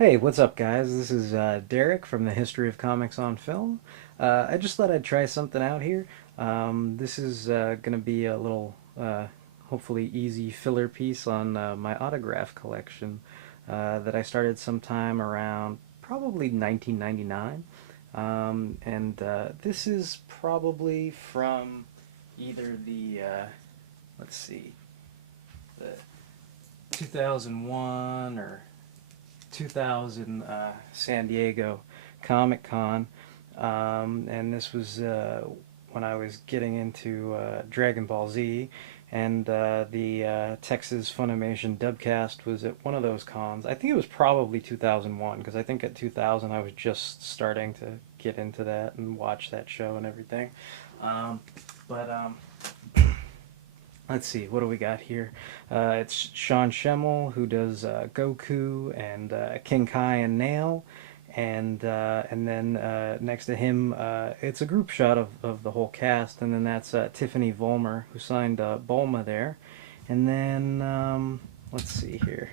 Hey, what's up, guys? This is Derek from the History of Comics on Film. I just thought I'd try something out here. This is going to be a little, hopefully, easy filler piece on my autograph collection that I started sometime around probably 1999. And this is probably from either let's see, the 2001 or 2000 San Diego Comic Con, and this was when I was getting into Dragon Ball Z, and the Texas Funimation Dubcast was at one of those cons. I think it was probably 2001 because I think at 2000 I was just starting to get into that and watch that show and everything. Um, but let's see, what do we got here? It's Sean Schemmel who does Goku and King Kai and Nail, and then next to him, it's a group shot of the whole cast, and then that's Tiffany Vollmer who signed Bulma there, and then let's see here.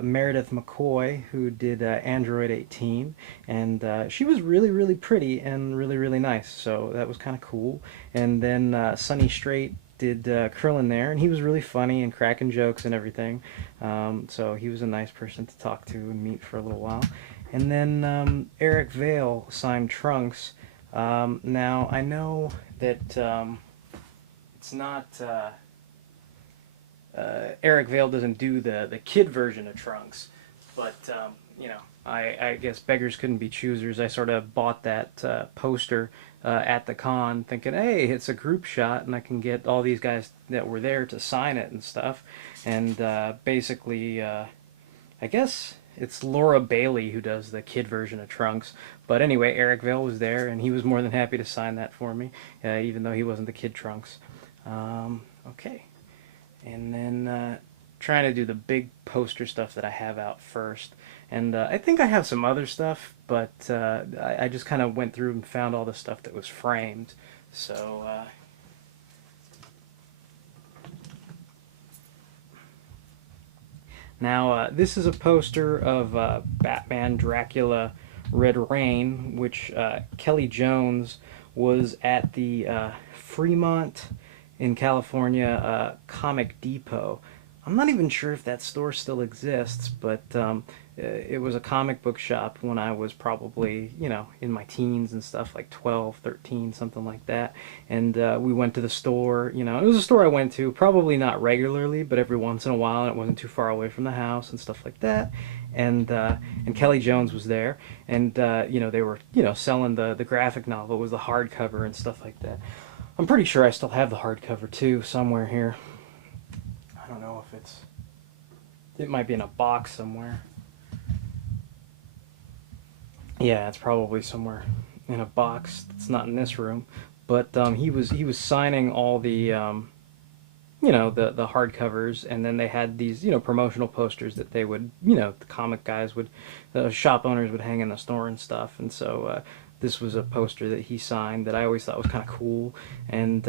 Meredith McCoy, who did Android 18, and she was really, really pretty and really, really nice. So that was kind of cool. And then Sonny Strait did Krillin there, and he was really funny and cracking jokes and everything. So he was a nice person to talk to and meet for a little while. And then Eric Vale signed Trunks. Now I know that it's not. Eric Vale doesn't do the kid version of Trunks, but I guess beggars couldn't be choosers. I sort of bought that poster at the con, thinking, hey, it's a group shot, and I can get all these guys that were there to sign it and stuff. And basically, I guess it's Laura Bailey who does the kid version of Trunks. But anyway, Eric Vale was there, and he was more than happy to sign that for me, even though he wasn't the kid Trunks. Okay. And then trying to do the big poster stuff that I have out first. And I think I have some other stuff, but I just kind of went through and found all the stuff that was framed. So now this is a poster of Batman Dracula Red Rain, which Kelly Jones was at the Fremont in California, Comic Depot. I'm not even sure if that store still exists, but it was a comic book shop when I was probably, in my teens and stuff, like 12, 13, something like that. And we went to the store, it was a store I went to, probably not regularly, but every once in a while, and it wasn't too far away from the house and stuff like that. And Kelly Jones was there, and they were selling the graphic novel. It was the hardcover and stuff like that. I'm pretty sure I still have the hardcover too somewhere here. I don't know if it might be in a box somewhere. Yeah, it's probably somewhere in a box. It's not in this room. But he was signing all the the hardcovers, and then they had these promotional posters that they would the comic guys would the shop owners would hang in the store and stuff. And so this was a poster that he signed that I always thought was kind of cool, and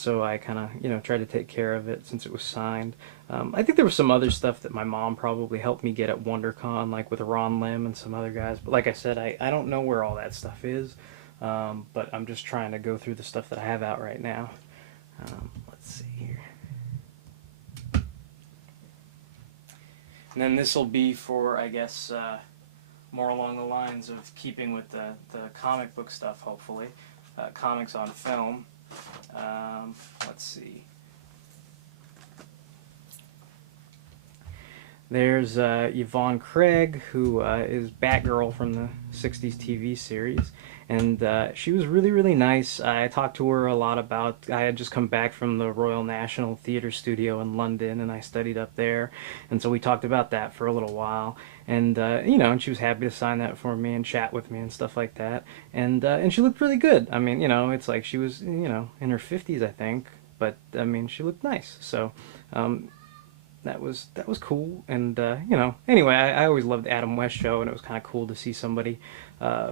so I kind of tried to take care of it since it was signed. I think there was some other stuff that my mom probably helped me get at WonderCon, like with Ron Lim and some other guys. But like I said, I don't know where all that stuff is, but I'm just trying to go through the stuff that I have out right now. Let's see here. And then this will be for, I guess, more along the lines of keeping with the comic book stuff, hopefully. Comics on film. Let's see. There's Yvonne Craig, who is Batgirl from the 60s TV series. And she was really, really nice. I talked to her a lot about. I had just come back from the Royal National Theatre Studio in London, and I studied up there. And so we talked about that for a little while. And and she was happy to sign that for me and chat with me and stuff like that. And she looked really good. I mean, it's like she was, in her 50s, I think. But I mean, she looked nice. So that was cool. And anyway, I always loved the Adam West show, and it was kind of cool to see somebody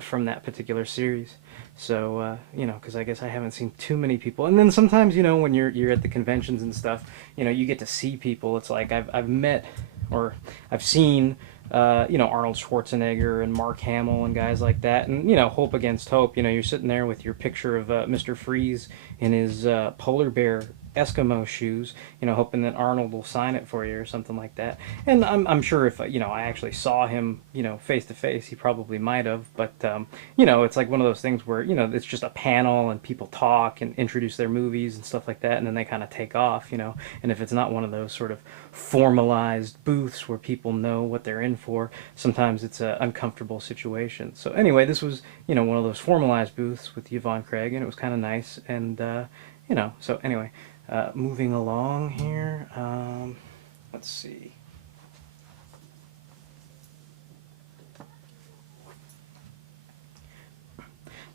from that particular series. So because I guess I haven't seen too many people. And then sometimes when you're at the conventions and stuff, you get to see people. It's like I've met or I've seen, Arnold Schwarzenegger and Mark Hamill and guys like that, and hope against hope. You're sitting there with your picture of Mr. Freeze in his polar bear Eskimo shoes, hoping that Arnold will sign it for you or something like that. And I'm sure if I actually saw him, face to face, he probably might have. But it's like one of those things where it's just a panel and people talk and introduce their movies and stuff like that, and then they kind of take off. And if it's not one of those sort of formalized booths where people know what they're in for, sometimes it's an uncomfortable situation. So anyway, this was one of those formalized booths with Yvonne Craig, and it was kind of nice. And so anyway. Moving along here, let's see.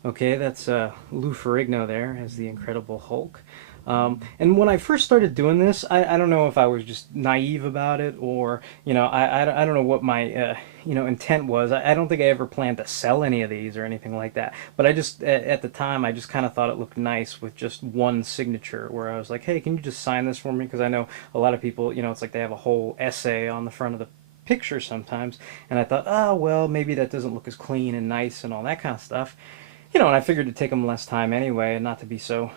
Okay, that's Lou Ferrigno there as the Incredible Hulk. And when I first started doing this, I don't know if I was just naive about it, or I don't know what my intent was. I don't think I ever planned to sell any of these or anything like that. But I just at the time I just kind of thought it looked nice with just one signature, where I was like, hey, can you just sign this for me? Because I know a lot of people, it's like they have a whole essay on the front of the picture sometimes, and I thought, oh well, maybe that doesn't look as clean and nice and all that kind of stuff. And I figured it'd take them less time anyway, and not to be so,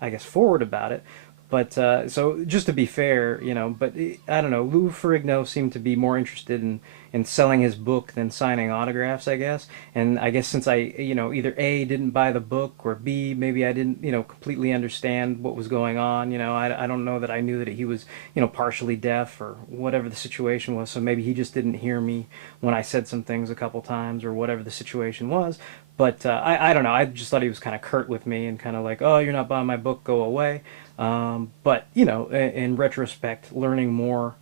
I guess, forward about it. But so just to be fair, but I don't know. Lou Ferrigno seemed to be more interested in selling his book than signing autographs, I guess. And I guess since I, either A, didn't buy the book, or B, maybe I didn't, completely understand what was going on. I don't know that I knew that he was, partially deaf or whatever the situation was. So maybe he just didn't hear me when I said some things a couple times, or whatever the situation was. But I don't know. I just thought he was kind of curt with me and kind of like, oh, you're not buying my book, go away. But, in retrospect, learning more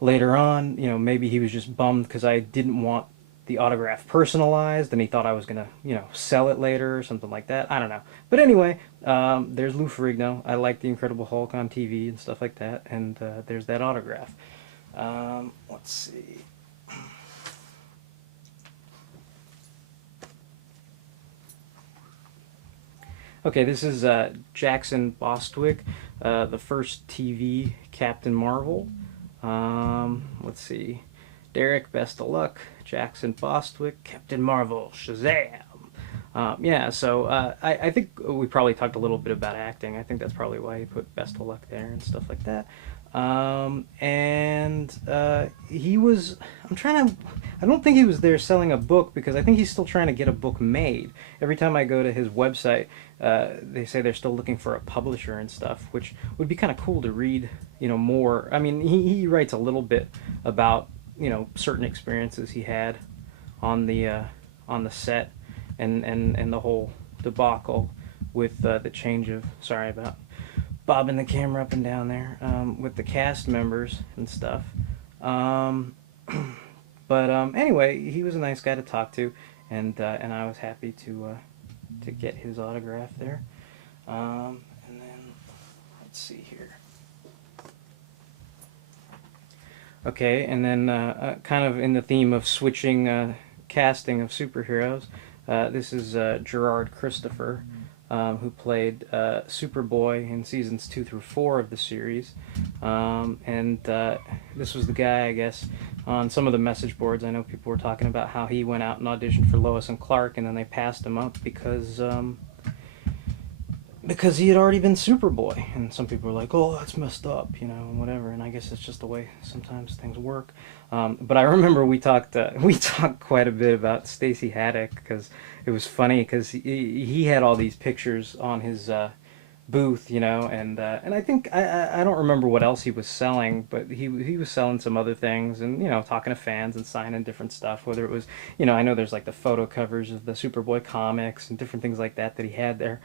later on, maybe he was just bummed because I didn't want the autograph personalized and he thought I was going to, sell it later or something like that. I don't know. But anyway, there's Lou Ferrigno. I like the Incredible Hulk on TV and stuff like that. And there's that autograph. Let's see. Okay, this is Jackson Bostwick, the first TV Captain Marvel. Let's see. Derek, best of luck. Jackson Bostwick, Captain Marvel, Shazam. Yeah, so I think we probably talked a little bit about acting. I think that's probably why he put best of luck there and stuff like that. And he was, I don't think he was there selling a book, because I think he's still trying to get a book made. Every time I go to his website, they say they're still looking for a publisher and stuff, which would be kind of cool to read, more. I mean, he writes a little bit about, certain experiences he had on the set, and the whole debacle with the change of, sorry about bobbing the camera up and down there, with the cast members and stuff. But anyway, he was a nice guy to talk to, and I was happy to get his autograph there. And then let's see here. Okay, and then kind of in the theme of switching casting of superheroes, this is Gerard Christopher, who played Superboy in seasons 2 through 4 of the series. And this was the guy, I guess, on some of the message boards. I know people were talking about how he went out and auditioned for Lois and Clark, and then they passed him up because he had already been Superboy. And some people were like, oh, that's messed up, and whatever. And I guess it's just the way sometimes things work. But I remember we talked quite a bit about Stacey Haddock, because it was funny, because he had all these pictures on his booth, and I think I don't remember what else he was selling, but he was selling some other things, and talking to fans and signing different stuff. Whether it was, I know there's like the photo covers of the Superboy comics and different things like that he had there.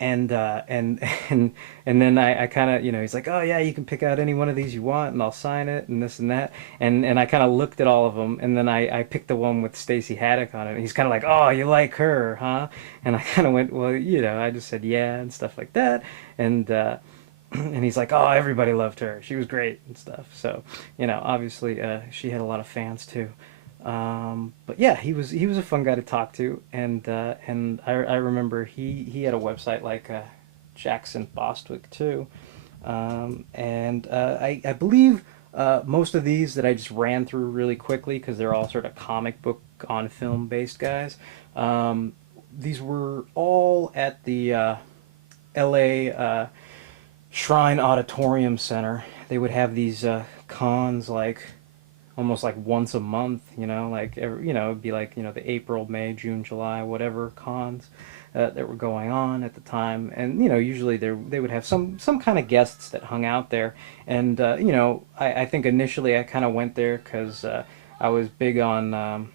And then I kind of, he's like, oh yeah, you can pick out any one of these you want and I'll sign it and this and that. And I kind of looked at all of them, and then I picked the one with Stacey Haddock on it. And he's kind of like, oh, you like her, huh? And I kind of went, well, I just said yeah and stuff like that. And and he's like, oh, everybody loved her. She was great and stuff. So, obviously she had a lot of fans too. But yeah, he was a fun guy to talk to, and I remember he had a website like Jackson Bostwick too, I believe most of these that I just ran through really quickly because they're all sort of comic book on film based guys. Um, these were all at the LA Shrine Auditorium Center. They would have these cons like almost like once a month, like it'd be like the April, May, June, July, whatever cons that were going on at the time, and usually they would have some kind of guests that hung out there, and I think initially I kind of went there because I was big on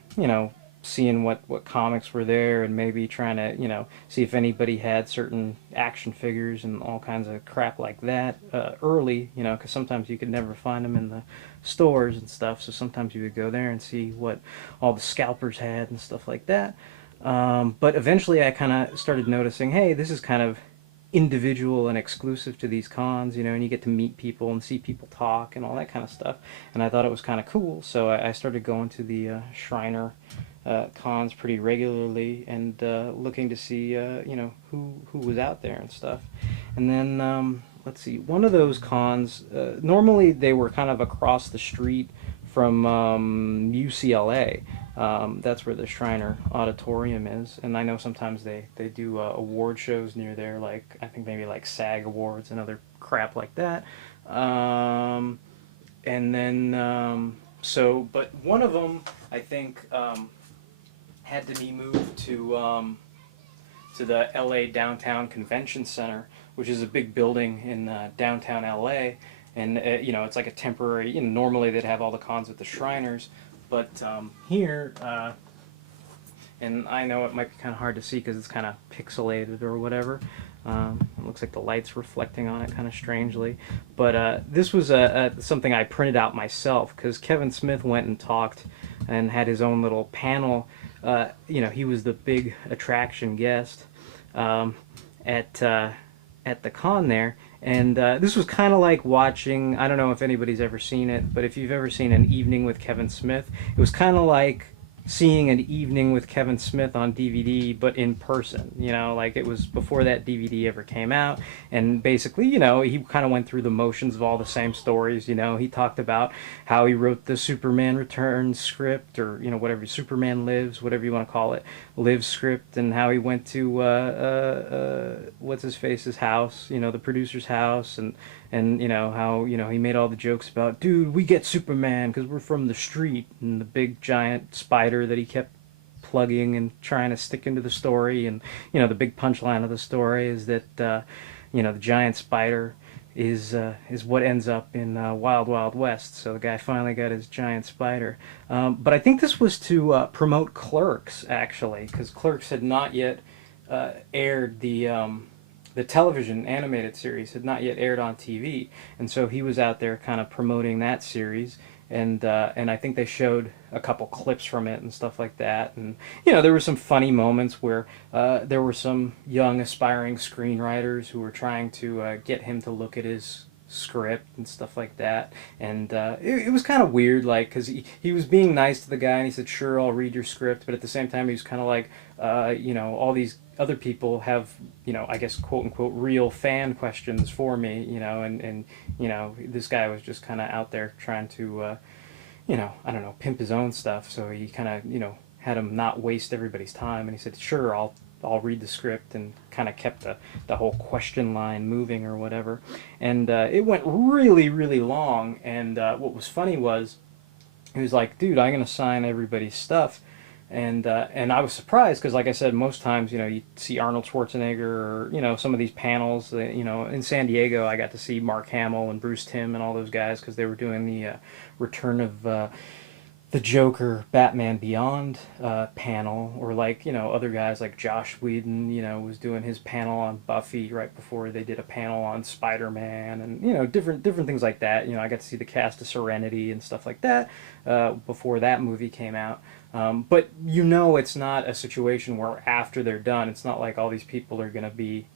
seeing what comics were there and maybe trying to see if anybody had certain action figures and all kinds of crap like that early, because sometimes you could never find them in the stores and stuff, so sometimes you would go there and see what all the scalpers had and stuff like that. But eventually I kind of started noticing, hey, this is kind of individual and exclusive to these cons, and you get to meet people and see people talk and all that kind of stuff. And I thought it was kind of cool, so I started going to the Shriner cons pretty regularly and looking to see, who was out there and stuff. And then let's see, one of those cons. Normally they were kind of across the street from UCLA. That's where the Shriner Auditorium is, and I know sometimes they do award shows near there, like I think maybe like SAG Awards and other crap like that. Um, and then but one of them I think had to be moved to the LA Downtown Convention Center, which is a big building in downtown LA. And it's like a temporary. Normally they'd have all the cons at the Shriners, but here, and I know it might be kind of hard to see because it's kind of pixelated or whatever. It looks like the light's reflecting on it kind of strangely. But this was something I printed out myself because Kevin Smith went and talked and had his own little panel. He was the big attraction guest at at the con there. And this was kind of like watching, I don't know if anybody's ever seen it, but if you've ever seen An Evening with Kevin Smith, it was kind of like seeing An Evening with Kevin Smith on DVD, but in person. Like it was before that DVD ever came out. And basically, he kind of went through the motions of all the same stories. He talked about how he wrote the Superman Returns script, or, whatever, Superman Lives, whatever you want to call it, Live script, and how he went to, what's his face's house, the producer's house, and how he made all the jokes about, dude, we get Superman because we're from the street, and the big giant spider that he kept plugging and trying to stick into the story. And the big punchline of the story is that the giant spider is what ends up in Wild Wild West. So the guy finally got his giant spider. But I think this was to promote Clerks, actually, because Clerks had not yet aired. The television animated series had not yet aired on TV, and so he was out there kind of promoting that series. And I think they showed a couple clips from it and stuff like that. And there were some funny moments where there were some young aspiring screenwriters who were trying to get him to look at his script and stuff like that. And it was kind of weird, like, because he was being nice to the guy and he said, sure, I'll read your script, but at the same time he was kind of like, all these other people have, I guess, quote unquote, real fan questions for me, and this guy was just kind of out there trying to I don't know, pimp his own stuff. So he kind of had him not waste everybody's time, and he said, sure, I'll read the script, and kind of kept the whole question line moving or whatever. And it went really, really long. And what was funny was he was like, dude, I'm going to sign everybody's stuff. And I was surprised because, like I said, most times, you see Arnold Schwarzenegger or, some of these panels. In San Diego, I got to see Mark Hamill and Bruce Timm and all those guys because they were doing the return of the Joker Batman Beyond panel, or like other guys like Josh Whedon was doing his panel on Buffy right before they did a panel on Spider-Man, and different things like that. I got to see the cast of Serenity and stuff like that before that movie came out. But it's not a situation where after they're done, it's not like all these people are going to be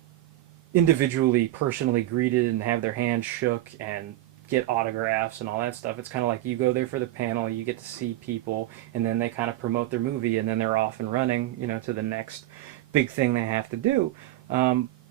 individually, personally greeted and have their hands shook and get autographs and all that stuff. It's kind of like you go there for the panel, you get to see people, and then they kind of promote their movie, and then they're off and running, to the next big thing they have to do.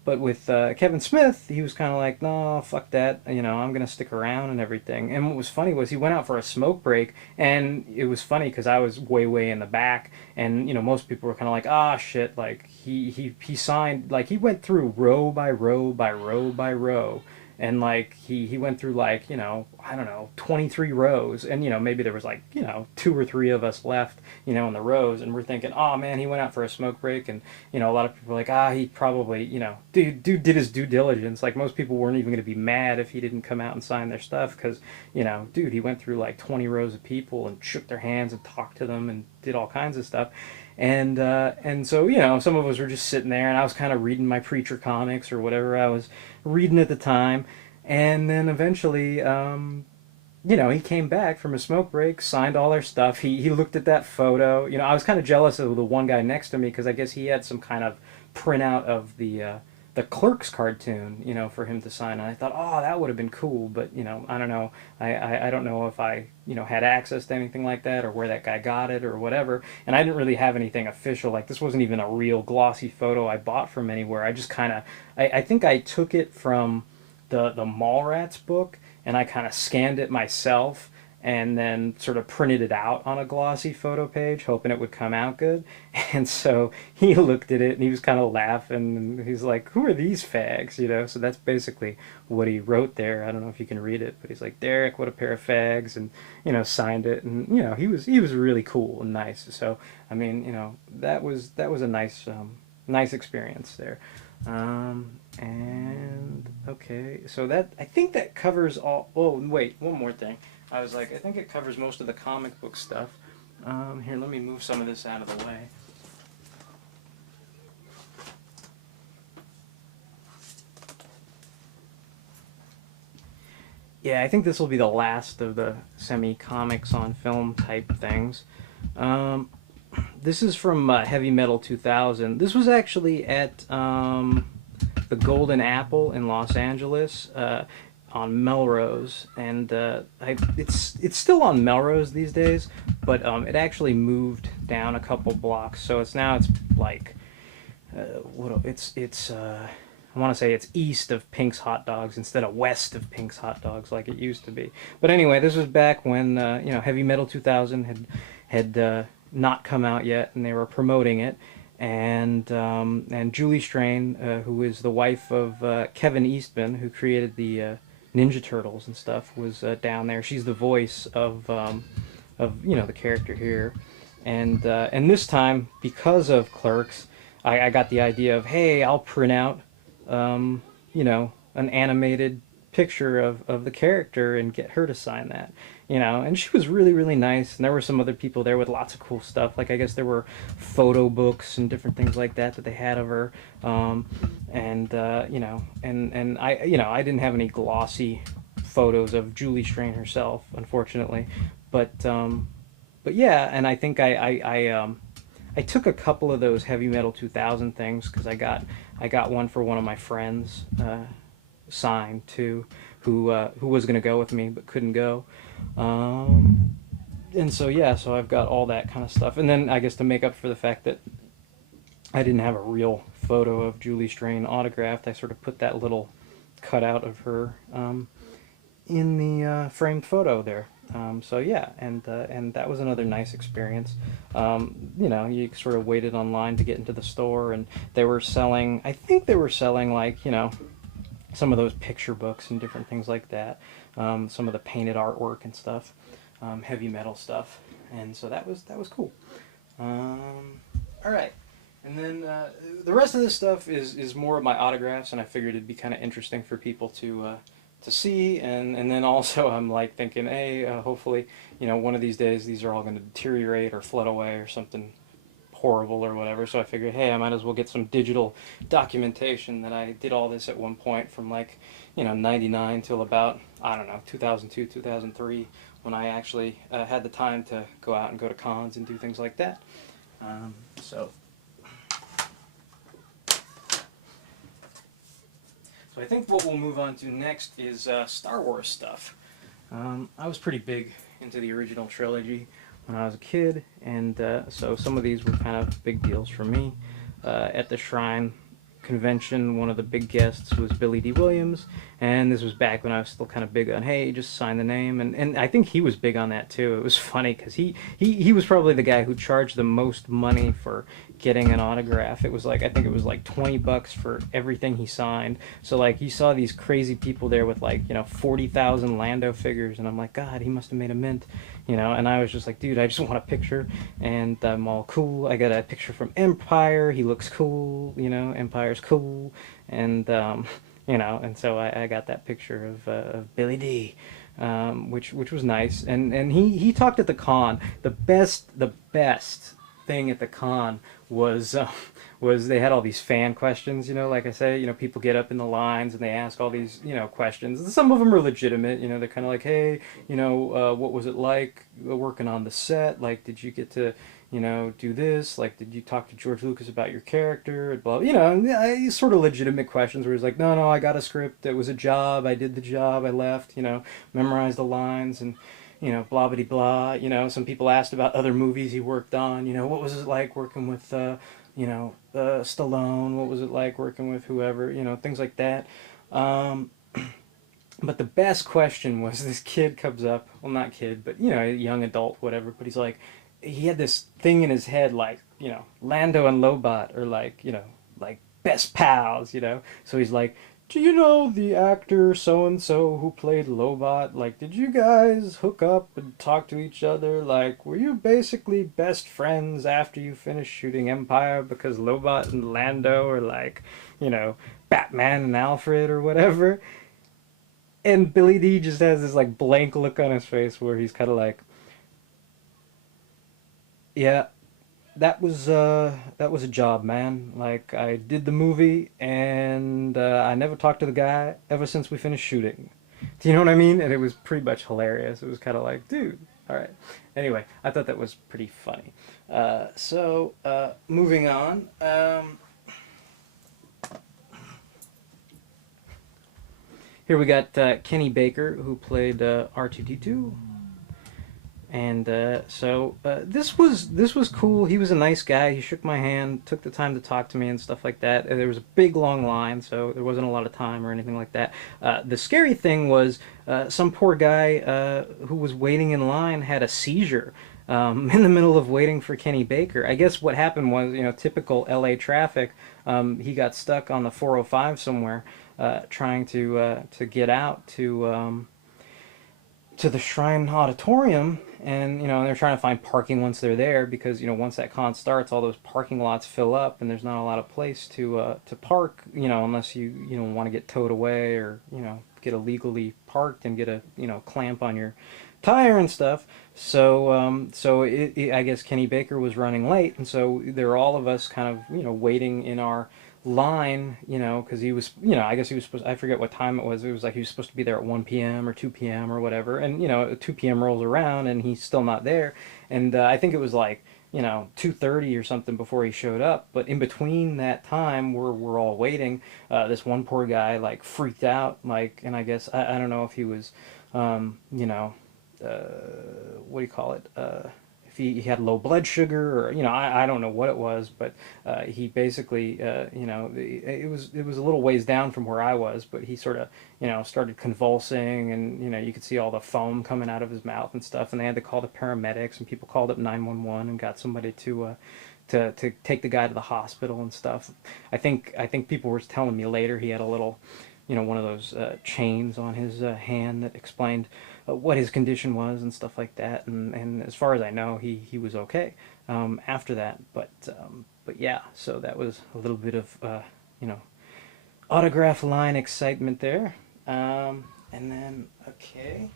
But with Kevin Smith, he was kind of like, no, fuck that. You know, I'm gonna stick around and everything. And what was funny was he went out for a smoke break, and it was funny because I was way in the back, and you know, most people were kind of like, ah, shit. Like he signed, like he went through row by row by row by row, and like he went through, like, you know, I don't know, 23 rows, and you know, maybe there was like, you know, two or three of us left, you know, in the rows, and we're thinking, oh man, he went out for a smoke break. And you know, a lot of people were like, ah, he probably, you know, dude did his due diligence. Like most people weren't even going to be mad if he didn't come out and sign their stuff, because you know, dude, he went through like 20 rows of people and shook their hands and talked to them and did all kinds of stuff. And so, you know, some of us were just sitting there, and I was kind of reading my Preacher comics or whatever I was reading at the time. And then eventually, you know, he came back from a smoke break, signed all our stuff. He looked at that photo. You know, I was kind of jealous of the one guy next to me because I guess he had some kind of printout of the Clerks cartoon, you know, for him to sign. And I thought, oh, that would have been cool. But you know, I don't know. I don't know if I, you know, had access to anything like that, or where that guy got it or whatever. And I didn't really have anything official. Like this wasn't even a real glossy photo I bought from anywhere. I just kind of, I think I took it from the Mallrats book, and I kind of scanned it myself and then sort of printed it out on a glossy photo page, hoping it would come out good. And so he looked at it and he was kind of laughing, and he's like, "Who are these fags?" You know. So that's basically what he wrote there. I don't know if you can read it, but he's like, "Derek, what a pair of fags," and you know, signed it. And you know, he was really cool and nice. So I mean, you know, that was a nice experience there. And okay, so that, I think that covers all. Oh, wait, one more thing. I was like, I think it covers most of the comic book stuff. Here, let me move some of this out of the way. Yeah, I think this will be the last of the semi-comics on film type things. Um, this is from Heavy Metal 2000. This was actually at the Golden Apple in Los Angeles, on Melrose, and it's still on Melrose these days, but it actually moved down a couple blocks, so it's like it's I want to say it's east of Pink's Hot Dogs instead of west of Pink's Hot Dogs like it used to be. But anyway, this was back when you know, Heavy Metal 2000 had not come out yet, and they were promoting it. And Julie Strain, who is the wife of Kevin Eastman, who created the Ninja Turtles and stuff, was down there. She's the voice of you know, the character here. And this time, because of Clerks, I got the idea of, hey, I'll print out you know, an animated picture of the character and get her to sign that, you know. And she was really nice, and there were some other people there with lots of cool stuff, like I guess there were photo books and different things like that they had of her. You know, and I, you know, I didn't have any glossy photos of Julie Strain herself, unfortunately, but yeah. And I think I took a couple of those Heavy Metal 2000 things because I got one for one of my friends, signed too, who was gonna go with me but couldn't go. And so yeah, so I've got all that kind of stuff. And then I guess to make up for the fact that I didn't have a real photo of Julie Strain autographed, I sort of put that little cutout of her in the framed photo there. So yeah, and that was another nice experience. You know, you sort of waited online to get into the store, and they were selling, I think they were selling, like, you know, some of those picture books and different things like that, some of the painted artwork and stuff, heavy metal stuff, and so that was cool. All right. And then the rest of this stuff is more of my autographs, and I figured it'd be kind of interesting for people to see. And then also I'm like thinking, hey, hopefully, you know, one of these days these are all going to deteriorate or flood away or something horrible or whatever. So I figured, hey, I might as well get some digital documentation that I did all this at one point from, like, you know, 99 till about, I don't know, 2002, 2003, when I actually had the time to go out and go to cons and do things like that. So I think what we'll move on to next is Star Wars stuff. I was pretty big into the original trilogy when I was a kid, and so some of these were kind of big deals for me. At the Shrine convention, one of the big guests was Billy D. Williams, and this was back when I was still kind of big on, hey, just sign the name, and I think he was big on that too. It was funny because he was probably the guy who charged the most money for getting an autograph. It was like, I think it was like $20 for everything he signed. So like you saw these crazy people there with like, 40,000 Lando figures, and I'm like, God, he must have made a mint, and I was just like, dude, I just want a picture, and I'm all cool. I got a picture from Empire. He looks cool, Empire's cool, and and so I got that picture of Billy D, which was nice, and he talked at the con. The best thing at the con was they had all these fan questions. Like I say, people get up in the lines and they ask all these questions. Some of them are legitimate. They're kind of like, hey, what was it like working on the set? Like, did you get to do this? Like, did you talk to George Lucas about your character? And blah, sort of legitimate questions where he's like, no, I got a script. It was a job. I did the job. I left, memorized the lines and, blah, blah, blah. Some people asked about other movies he worked on. What was it like working with, Stallone? What was it like working with whoever? Things like that. But the best question was this kid comes up, well, not kid, but, a young adult, whatever, but he's like, he had this thing in his head like, Lando and Lobot are like, like best pals, So he's like, do you know the actor so-and-so who played Lobot? Like, did you guys hook up and talk to each other? Like, were you basically best friends after you finished shooting Empire because Lobot and Lando are like, Batman and Alfred or whatever? And Billy D just has this like blank look on his face where he's kind of like, yeah, that was a job, man. Like I did the movie, and I never talked to the guy ever since we finished shooting. Do you know what I mean? And it was pretty much hilarious. It was kind of like, dude, all right. Anyway, I thought that was pretty funny. Moving on. Here we got Kenny Baker, who played R2D2. And this was cool. He was a nice guy. He shook my hand, took the time to talk to me and stuff like that. And there was a big long line, so there wasn't a lot of time or anything like that. The scary thing was some poor guy who was waiting in line had a seizure in the middle of waiting for Kenny Baker. I guess what happened was, typical LA traffic. He got stuck on the 405 somewhere, trying to get out to the Shrine Auditorium, and they're trying to find parking once they're there, because once that con starts, all those parking lots fill up, and there's not a lot of place to park, unless you want to get towed away, or get illegally parked and get a clamp on your tire and stuff. So I guess Kenny Baker was running late, and so there were all of us kind of waiting in our line, because he was, I guess he was supposed, I forget what time it was. It was like he was supposed to be there at 1 p.m. or 2 p.m. or whatever. And, 2 p.m. rolls around and he's still not there. And I think it was like, 2:30 or something before he showed up. But in between that time, we're all waiting. This one poor guy, like, freaked out, like, and I guess, I don't know if he was, what do you call it? If he had low blood sugar, or I don't know what it was, but he basically it was a little ways down from where I was, but he sort of started convulsing, and you could see all the foam coming out of his mouth and stuff, and they had to call the paramedics, and people called up 911 and got somebody to take the guy to the hospital and stuff. I think people were telling me later he had a little one of those chains on his hand that explained what his condition was and stuff like that. And as far as I know, he was okay after that. But yeah, so that was a little bit of autograph line excitement there. And then okay.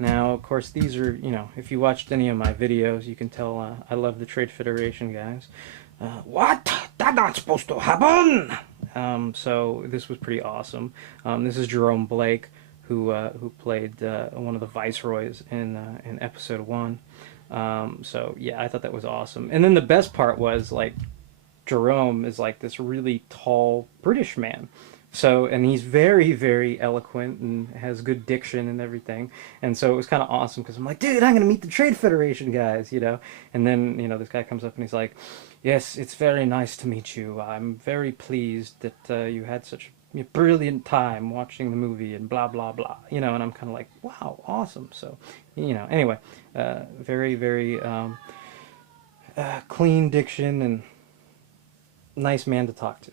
Now, of course, these are, if you watched any of my videos, you can tell I love the Trade Federation guys. What? That's not supposed to happen! So this was pretty awesome. This is Jerome Blake, who played one of the Viceroys in episode 1. So yeah, I thought that was awesome. And then the best part was, like, Jerome is like this really tall British man, So, and he's very, very eloquent and has good diction and everything. And so it was kind of awesome because I'm like, dude, I'm going to meet the Trade Federation guys, you know? And then, you know, this guy comes up and he's like, yes, it's very nice to meet you. I'm very pleased that you had such a brilliant time watching the movie and blah, blah, blah, you know? And I'm kind of like, wow, awesome. So, you know, anyway, very, very clean diction and nice man to talk to.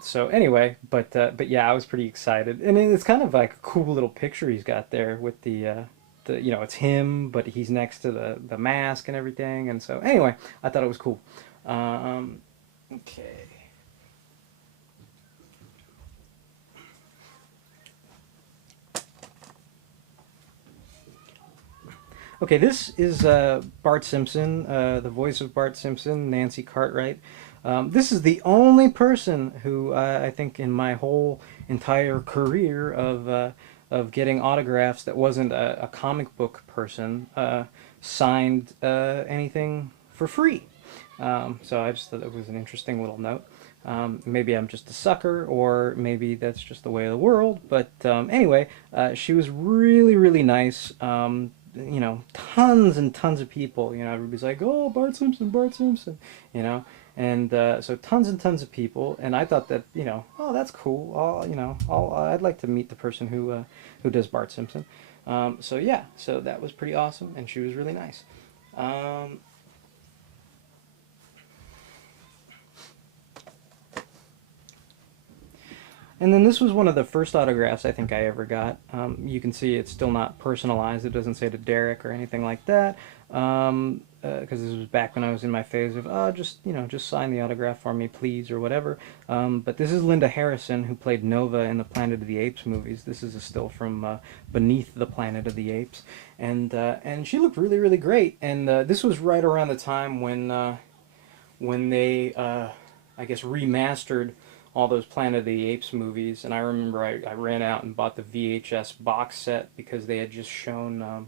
So anyway, but yeah, I was pretty excited, and it's kind of like a cool little picture he's got there with the you know, it's him, but he's next to the mask and everything, and so anyway, I thought it was cool. Um, okay. Okay, this is Bart Simpson, the voice of Bart Simpson, Nancy Cartwright. This is the only person who I think in my whole entire career of getting autographs that wasn't a comic book person signed anything for free. So I just thought it was an interesting little note. Maybe I'm just a sucker, or maybe that's just the way of the world. But anyway, she was really, really nice. You know, tons and tons of people. You know, everybody's like, "Oh, Bart Simpson, Bart Simpson," you know, and so tons and tons of people. And I thought that, you know, oh, that's cool. You know, I'd like to meet the person who does Bart Simpson. So yeah, so that was pretty awesome, and she was really nice. Um, And then this was one of the first autographs I think I ever got. You can see it's still not personalized. It doesn't say to Derek or anything like that. Because this was back when I was in my phase of, oh, just, you know, just sign the autograph for me, please, or whatever. But this is Linda Harrison, who played Nova in the Planet of the Apes movies. This is a still from Beneath the Planet of the Apes, and she looked really, really great. And this was right around the time when they, I guess, remastered all those Planet of the Apes movies, and I remember I ran out and bought the VHS box set because they had just shown them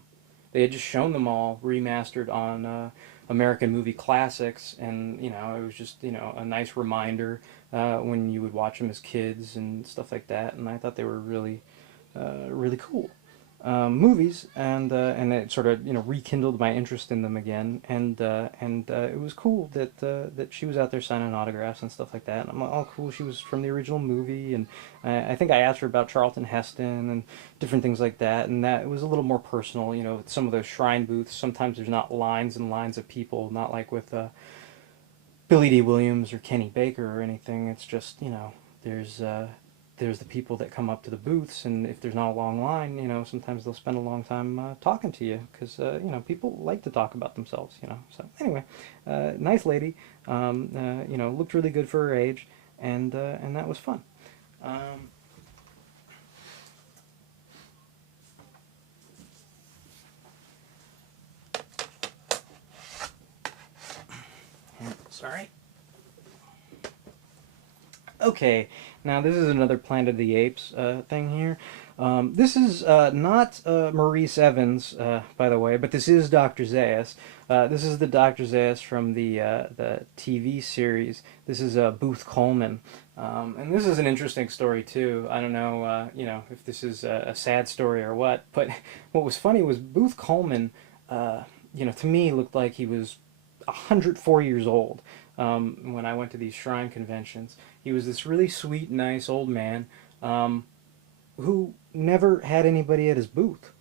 all remastered on American Movie Classics, and you know, it was just, you know, a nice reminder when you would watch them as kids and stuff like that, and I thought they were really really cool movies, and it sort of, you know, rekindled my interest in them again, and it was cool that she was out there signing autographs and stuff like that. And I'm like, oh, cool, she was from the original movie, and I think I asked her about Charlton Heston and different things like that, and that it was a little more personal. You know, with some of those shrine booths, sometimes there's not lines and lines of people, not like with Billy D. Williams or Kenny Baker or anything. It's just, you know, there's the people that come up to the booths, and if there's not a long line, you know, sometimes they'll spend a long time talking to you because you know, people like to talk about themselves, you know. So anyway, nice lady, you know, looked really good for her age, and that was fun. Um, Sorry. Okay, now this is another Planet of the Apes thing here. This is not Maurice Evans, by the way, but this is Dr. Zaius. This is the Dr. Zaius from the TV series. This is Booth Coleman, and this is an interesting story too. I don't know, you know, if this is a sad story or what, but what was funny was Booth Coleman. You know, to me, looked like he was 104 years old when I went to these shrine conventions. He was this really sweet, nice old man um, who never had anybody at his booth.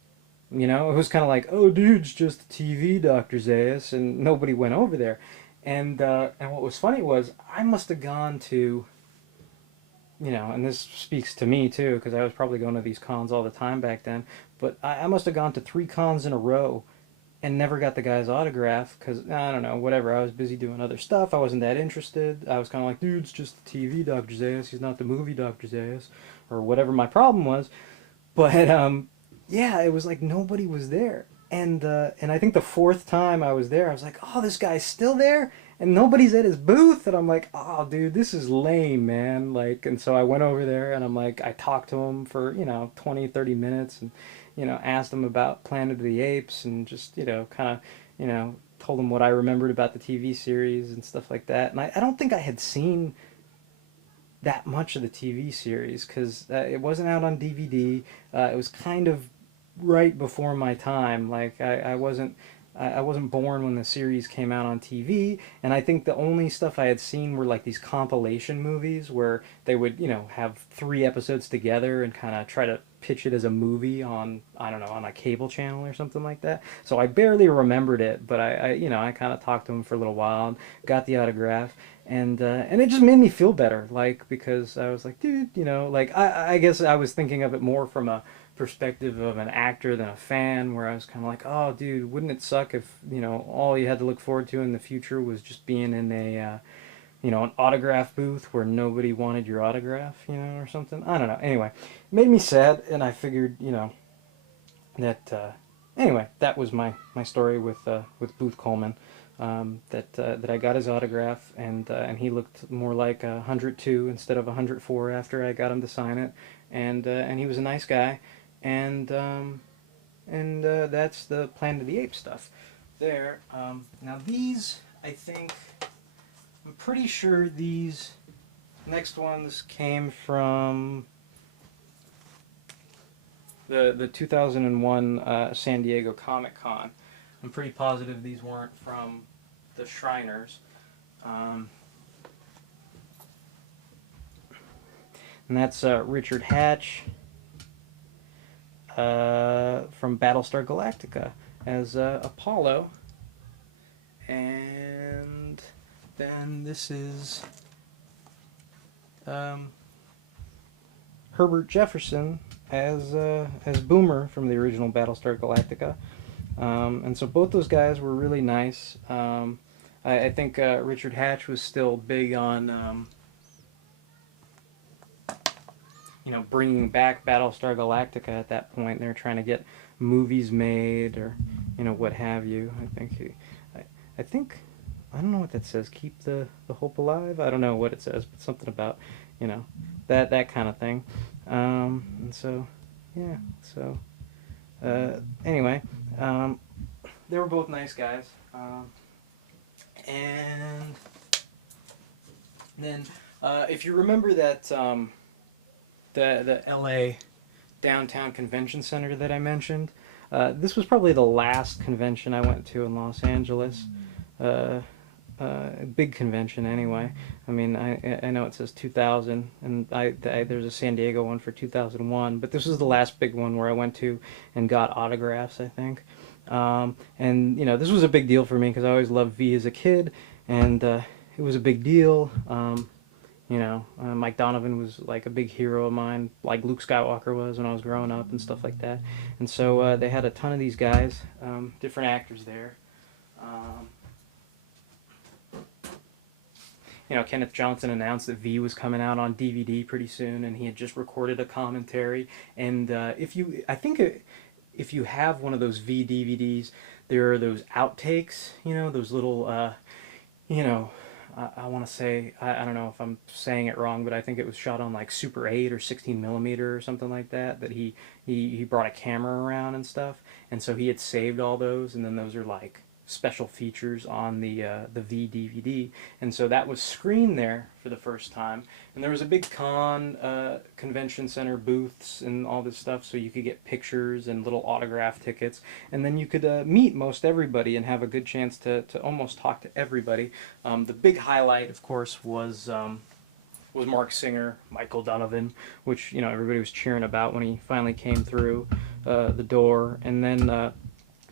You know, it was kind of like, oh, dude, it's just a TV, Dr. Zaius, and nobody went over there. And what was funny was I must have gone to, you know, and this speaks to me too because I was probably going to these cons all the time back then. But I must have gone to 3 cons in a row and never got the guy's autograph because I don't know, whatever. I was busy doing other stuff. I wasn't that interested. I was kind of like, dude, it's just the TV Dr. Zaius. He's not the movie Dr. Zaius, or whatever my problem was. But yeah, it was like nobody was there. And I think the fourth time I was there, I was like, oh, this guy's still there, and nobody's at his booth. And I'm like, oh, dude, this is lame, man. Like, and so I went over there, and I'm like, I talked to him for, you know, 20, 30 minutes, and you know, asked him about Planet of the Apes, and just, you know, kind of, you know, told him what I remembered about the TV series and stuff like that. And I don't think I had seen that much of the TV series because it wasn't out on DVD. It was kind of right before my time. Like I wasn't born when the series came out on TV, and I think the only stuff I had seen were like these compilation movies where they would, have 3 episodes together and kind of try to pitch it as a movie on, I don't know, on a cable channel or something like that. So I barely remembered it, but I kind of talked to him for a little while, and got the autograph, and it just made me feel better, like because I was like, dude, like I guess I was thinking of it more from a perspective of an actor than a fan, where I was kind of like, oh, dude, wouldn't it suck if all you had to look forward to in the future was just being in a an autograph booth where nobody wanted your autograph, or something. I don't know. Anyway, it made me sad, and I figured, that anyway, that was my story with Booth Coleman. That I got his autograph, and he looked more like 102 instead of 104 after I got him to sign it, and he was a nice guy, and that's the Planet of the Apes stuff. There. Now these, I think, I'm pretty sure these next ones came from the 2001 San Diego Comic Con. I'm pretty positive these weren't from the Shriners. And that's Richard Hatch from Battlestar Galactica as Apollo. And then this is Herbert Jefferson as Boomer from the original Battlestar Galactica. And so both those guys were really nice. I think Richard Hatch was still big on bringing back Battlestar Galactica at that point. They were trying to get movies made, or what have you. I think I don't know what that says. Keep the hope alive. I don't know what it says, but something about that kind of thing. And so yeah. So anyway, they were both nice guys. And then if you remember that the LA downtown convention center that I mentioned, this was probably the last convention I went to in Los Angeles. Big convention anyway. I mean, I know it says 2000, and there's a San Diego one for 2001, but this was the last big one where I went to and got autographs, I think. And this was a big deal for me because I always loved V as a kid, and it was a big deal. Mike Donovan was like a big hero of mine, like Luke Skywalker was when I was growing up and stuff like that. And so they had a ton of these guys, different actors there. Kenneth Johnson announced that V was coming out on DVD pretty soon, and he had just recorded a commentary. And if you have one of those V DVDs, there are those outtakes, those little, I want to say, I don't know if I'm saying it wrong, but I think it was shot on like Super 8 or 16 millimeter or something like that, that he brought a camera around and stuff. And so he had saved all those, and then those are like special features on the V DVD, and so that was screened there for the first time. And there was a big convention center booths and all this stuff, so you could get pictures and little autograph tickets, and then you could meet most everybody and have a good chance to almost talk to everybody. The big highlight, of course, was Mark Singer, Michael Donovan, which everybody was cheering about when he finally came through the door, and then.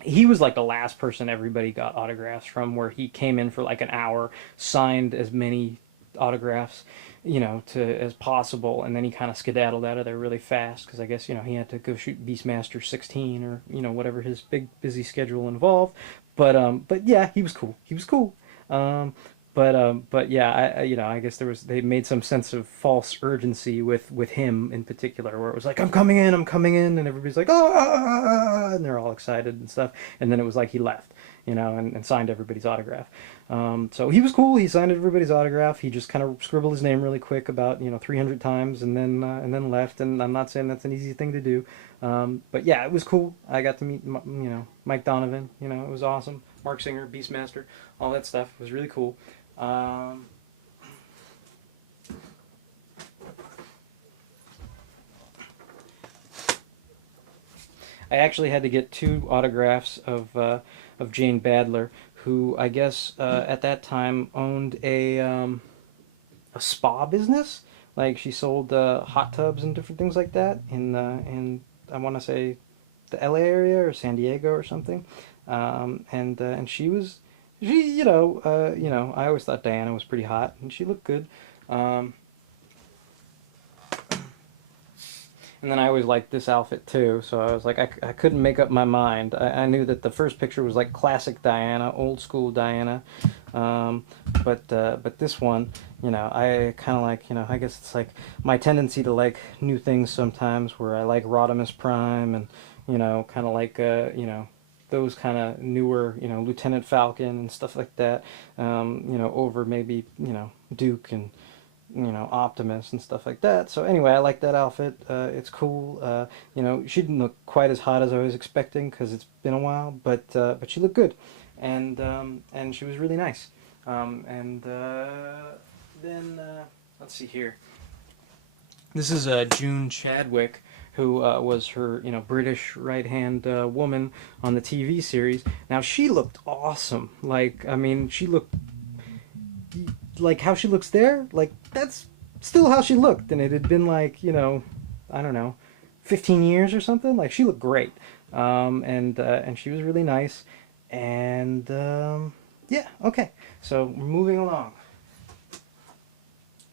He was like the last person everybody got autographs from, where he came in for like an hour, signed as many autographs, as possible, and then he kind of skedaddled out of there really fast because I guess, he had to go shoot Beastmaster 16 or, whatever his big busy schedule involved. But yeah, he was cool. He was cool. But yeah, I guess they made some sense of false urgency with him in particular, where it was like, I'm coming in, and everybody's like, oh, and they're all excited and stuff, and then it was like he left, and signed everybody's autograph. So he was cool. He signed everybody's autograph. He just kind of scribbled his name really quick about 300 times, and then left. And I'm not saying that's an easy thing to do, but yeah, it was cool. I got to meet Mike Donovan. It was awesome. Mark Singer, Beastmaster, all that stuff was really cool. I actually had to get two autographs of Jane Badler, who I guess at that time owned a spa business. Like she sold hot tubs and different things like that in I want to say the LA area or San Diego or something. And she I always thought Diana was pretty hot and she looked good. Um, And then I always liked this outfit too, so I was like, I couldn't make up my mind. I knew that the first picture was like classic Diana, old school Diana, um, but this one, I kind of like, I guess it's like my tendency to like new things sometimes, where I like Rodimus Prime and kind of like those kind of newer, Lieutenant Falcon and stuff like that, over maybe Duke and Optimus and stuff like that. So anyway, I like that outfit. It's cool. She didn't look quite as hot as I was expecting because it's been a while, but she looked good, and she was really nice. And then let's see here. This is June Chadwick, who was her British right hand woman on the TV series. Now she looked awesome. Like I mean, she looked like how she looks there, like that's still how she looked, and it had been like I don't know, 15 years or something. Like she looked great, and she was really nice, and yeah, okay. So moving along.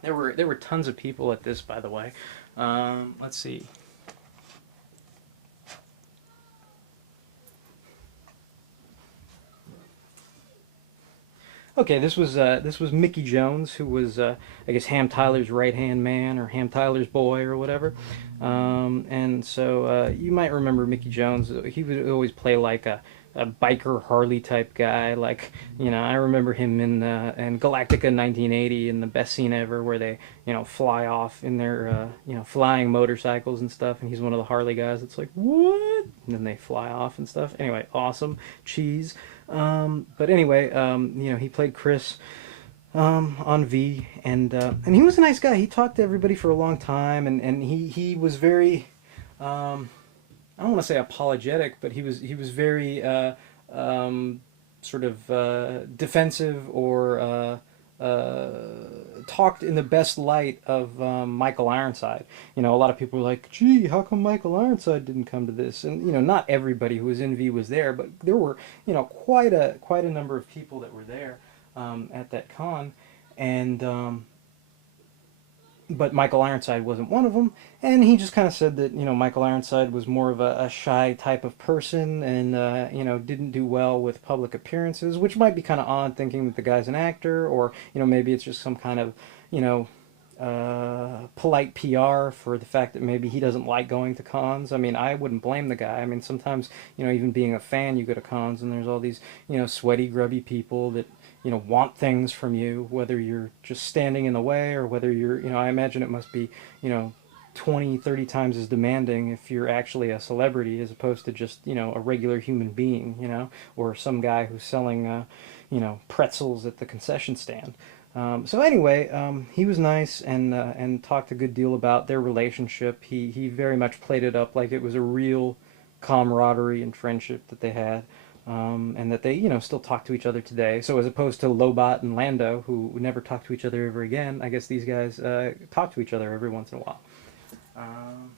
There were tons of people at this, by the way. Let's see. Okay, this was Mickey Jones, who was I guess Ham Tyler's right hand man or Ham Tyler's boy or whatever, and so you might remember Mickey Jones. He would always play like a biker Harley type guy. Like I remember him in Galactica 1980 in the best scene ever, where they fly off in their flying motorcycles and stuff, and he's one of the Harley guys. It's like what, and then they fly off and stuff. Anyway, awesome cheese. But anyway, he played Chris on V, and he was a nice guy. He talked to everybody for a long time, and he was very I don't want to say apologetic, but he was very sort of defensive or talked in the best light of Michael Ironside. A lot of people were like, "Gee, how come Michael Ironside didn't come to this?" And not everybody who was in V was there, but there were quite a number of people that were there at that con, and but Michael Ironside wasn't one of them, and he just kind of said that Michael Ironside was more of a shy type of person, and didn't do well with public appearances, which might be kind of odd, thinking that the guy's an actor, or maybe it's just some kind of polite PR for the fact that maybe he doesn't like going to cons. I mean, I wouldn't blame the guy. I mean, sometimes even being a fan, you go to cons and there's all these sweaty, grubby people that want things from you, whether you're just standing in the way or whether you're I imagine it must be 20, 30 times as demanding if you're actually a celebrity as opposed to just a regular human being, or some guy who's selling pretzels at the concession stand. So anyway, he was nice and talked a good deal about their relationship. He very much played it up like it was a real camaraderie and friendship that they had, and that they still talk to each other today. So as opposed to Lobot and Lando, who never talk to each other ever again, I guess these guys talk to each other every once in a while. Um,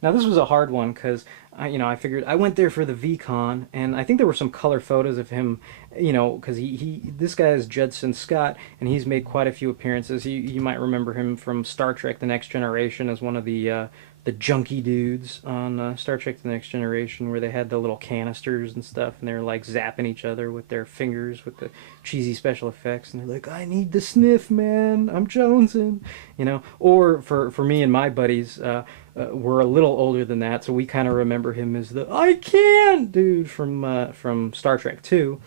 Now this was a hard one because I figured I went there for the VCon, and I think there were some color photos of him, because this guy is Judson Scott, and he's made quite a few appearances. You might remember him from Star Trek: The Next Generation as one of the junkie dudes on Star Trek: The Next Generation, where they had the little canisters and stuff, and they were like zapping each other with their fingers with the cheesy special effects, and they're like, "I need the sniff, man. I'm jonesing," Or for me and my buddies. We're a little older than that, so we kind of remember him as the "I can't" dude from Star Trek 2,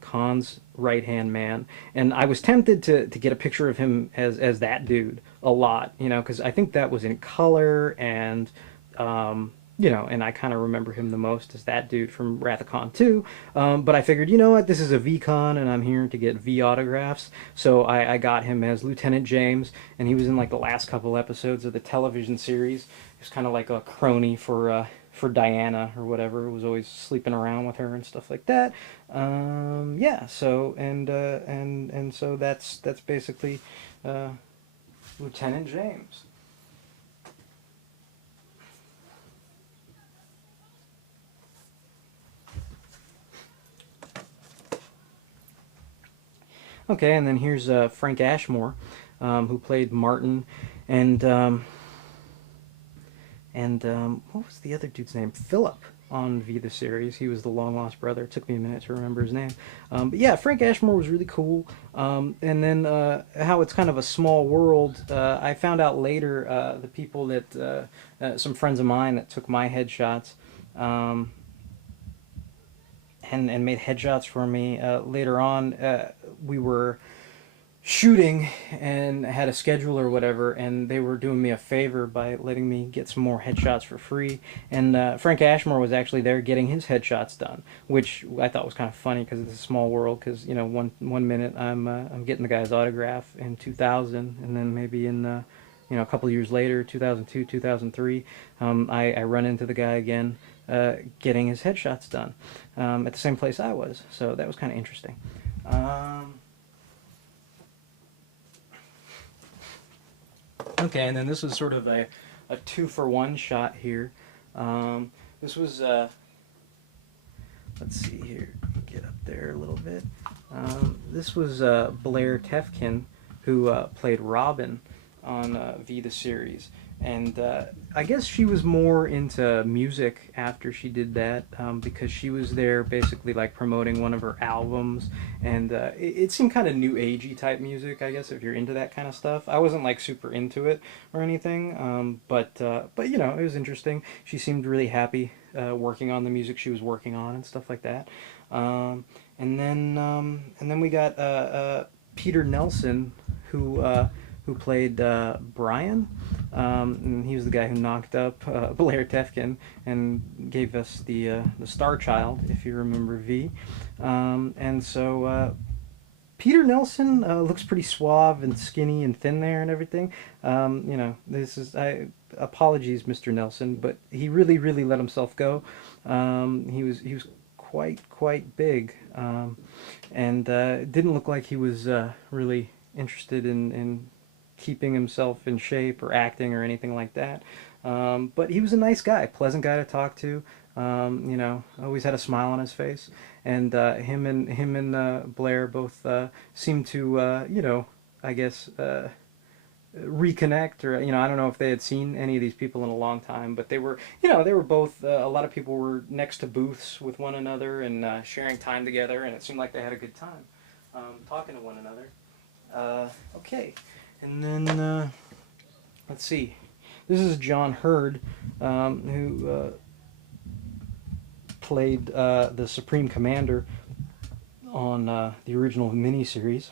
Khan's right hand man. And I was tempted to get a picture of him as that dude a lot, because I think that was in color, and and I kind of remember him the most as that dude from Wrath of Khan 2. But I figured, you know what, this is a V-Con, and I'm here to get V autographs. So I got him as Lieutenant James, and he was in like the last couple episodes of the television series. He was kind of like a crony for Diana or whatever. Who was always sleeping around with her and stuff like that. Yeah. So and so that's basically uh, Lieutenant James. Okay, and then here's Frank Ashmore, who played Martin, and what was the other dude's name? Philip on V the series. He was the long lost brother. It took me a minute to remember his name. But yeah, Frank Ashmore was really cool. And then how it's kind of a small world. I found out later the people that some friends of mine that took my headshots. Um, and made headshots for me. Later on, we were shooting and had a schedule or whatever, and they were doing me a favor by letting me get some more headshots for free. And Frank Ashmore was actually there getting his headshots done, which I thought was kind of funny because it's a small world. Because one minute I'm getting the guy's autograph in 2000, and then maybe in a couple of years later, 2002, 2003, I run into the guy again getting his headshots done at the same place I was. So that was kind of interesting. Okay, and then this was sort of a 2-for-1 shot here. This was, let's see here, get up there a little bit. This was Blair Tefkin, who played Robin on V the series. And I guess she was more into music after she did that because she was there basically like promoting one of her albums. And it seemed kind of new agey type music, I guess, if you're into that kind of stuff. I wasn't like super into it or anything, but it was interesting. She seemed really happy working on the music she was working on and stuff like that. And then we got Peter Nelson, who played Brian. And he was the guy who knocked up Blair Tefkin and gave us the Star Child, if you remember V. And so Peter Nelson looks pretty suave and skinny and thin there and everything. This is apologies, Mr. Nelson, but he really, really let himself go. He was quite big, and didn't look like he was really interested in keeping himself in shape or acting or anything like that. But he was a nice guy, pleasant guy to talk to. Always had a smile on his face, and him and Blair both seemed to, I guess, reconnect, or I don't know if they had seen any of these people in a long time, but they were both. A lot of people were next to booths with one another and sharing time together, and it seemed like they had a good time talking to one another. Okay. And then, let's see. This is John Hurd, who played the Supreme Commander on the original miniseries.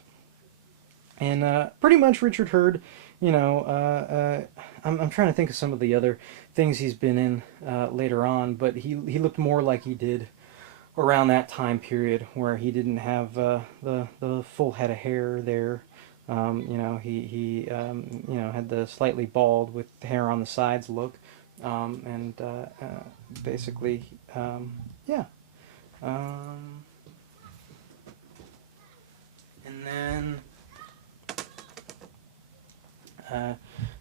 And pretty much Richard Hurd, I'm trying to think of some of the other things he's been in later on, but he looked more like he did around that time period where he didn't have the full head of hair there. He had the slightly bald with hair on the sides look, and basically, yeah. And then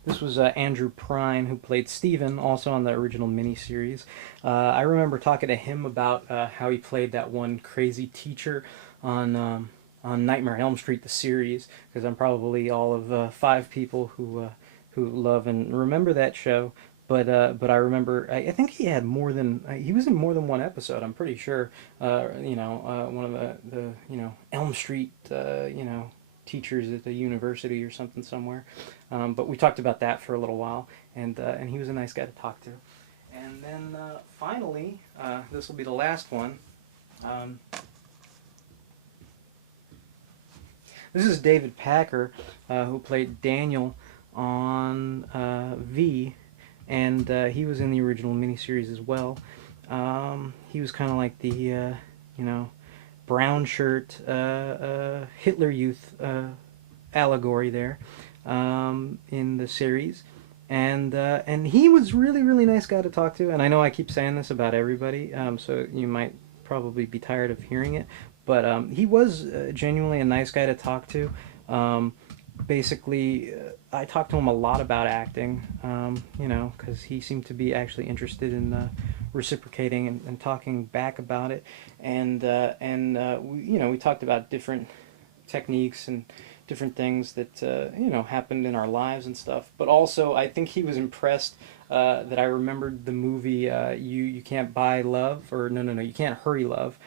this was Andrew Prine, who played Steven, also on the original miniseries. I remember talking to him about how he played that one crazy teacher on Nightmare on Elm Street, the series, because I'm probably all of 5 people who love and remember that show. But I remember I think he had more than he was in more than one episode. I'm pretty sure. One of the Elm Street teachers at the university or something somewhere. But we talked about that for a little while, and he was a nice guy to talk to. And then finally, this will be the last one. This is David Packer, who played Daniel on V, and he was in the original miniseries as well. He was kind of like the, you know, brown shirt Hitler Youth allegory there in the series. And he was really nice guy to talk to. And I know I keep saying this about everybody, so you might probably be tired of hearing it, but he was genuinely a nice guy to talk to. Basically, I talked to him a lot about acting, you know, because he seemed to be actually interested in reciprocating and talking back about it. You know, we talked about different techniques and different things that you know, happened in our lives and stuff. But also, I think he was impressed that I remembered the movie You Can't Buy Love, or no, You Can't Hurry Love.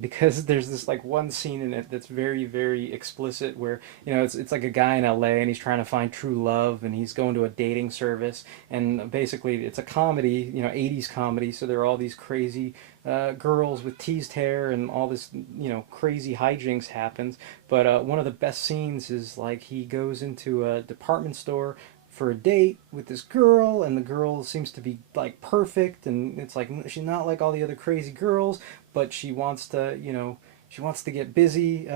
Because there's this like one scene in it that's very explicit, where, you know, it's like a guy in LA and he's trying to find true love, and he's going to a dating service, and basically it's a comedy, you know, 80s comedy, so there are all these crazy girls with teased hair and all this, you know, crazy hijinks happens. But one of the best scenes is like he goes into a department store for a date with this girl, and the girl seems to be like perfect, and it's like she's not like all the other crazy girls, but she wants to, you know, she wants to get busy,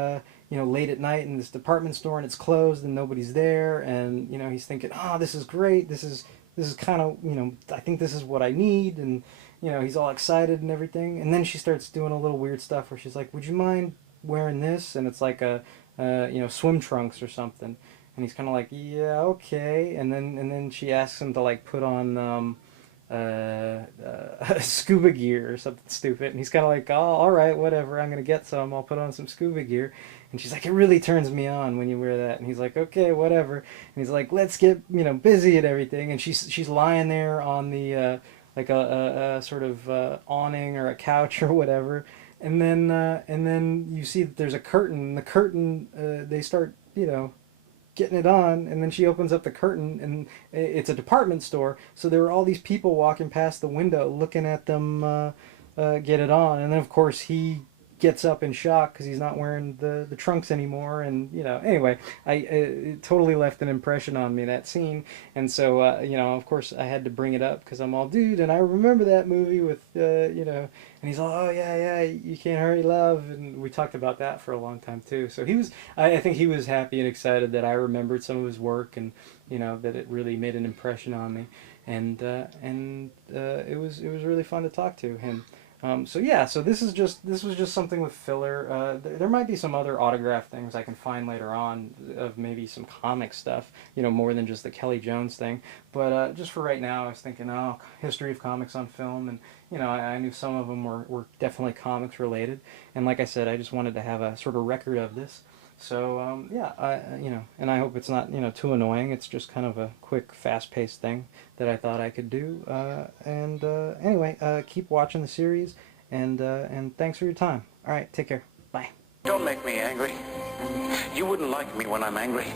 you know, late at night in this department store, and it's closed and nobody's there, and, you know, he's thinking, oh, this is great, this is kind of, you know, I think this is what I need, and, you know, he's all excited and everything, and then she starts doing a little weird stuff where she's like, would you mind wearing this? And it's like a, you know, swim trunks or something. And he's kind of like, yeah, okay. And then she asks him to like put on scuba gear or something stupid. And he's kind of like, oh, all right, whatever. I'm gonna get some. I'll put on some scuba gear. And she's like, it really turns me on when you wear that. And he's like, okay, whatever. And he's like, let's get, you know, busy and everything. And she's lying there on the like a sort of awning or a couch or whatever. And then you see that there's a curtain. The curtain, they start, you know, getting it on, and then she opens up the curtain, and it's a department store, so there were all these people walking past the window looking at them get it on. And then of course he gets up in shock because he's not wearing the trunks anymore. And, you know, anyway, it totally left an impression on me, that scene. And so you know, of course I had to bring it up because I'm all, dude, and I remember that movie with you know. And he's all, oh yeah, You Can't Hurry Love, and we talked about that for a long time too. So he was, I think he was happy and excited that I remembered some of his work, and, you know, that it really made an impression on me. And it was really fun to talk to him. So yeah, so this was just something with filler. There might be some other autograph things I can find later on, of maybe some comic stuff, you know, more than just the Kelly Jones thing. But just for right now, I was thinking, oh, history of comics on film, and, you know, I knew some of them were definitely comics related, and like I said, I just wanted to have a sort of record of this. So yeah, you know, and I hope it's not, you know, too annoying. It's just kind of a quick, fast-paced thing that I thought I could do. Anyway, keep watching the series, and thanks for your time. All right, take care. Bye. Don't make me angry. You wouldn't like me when I'm angry.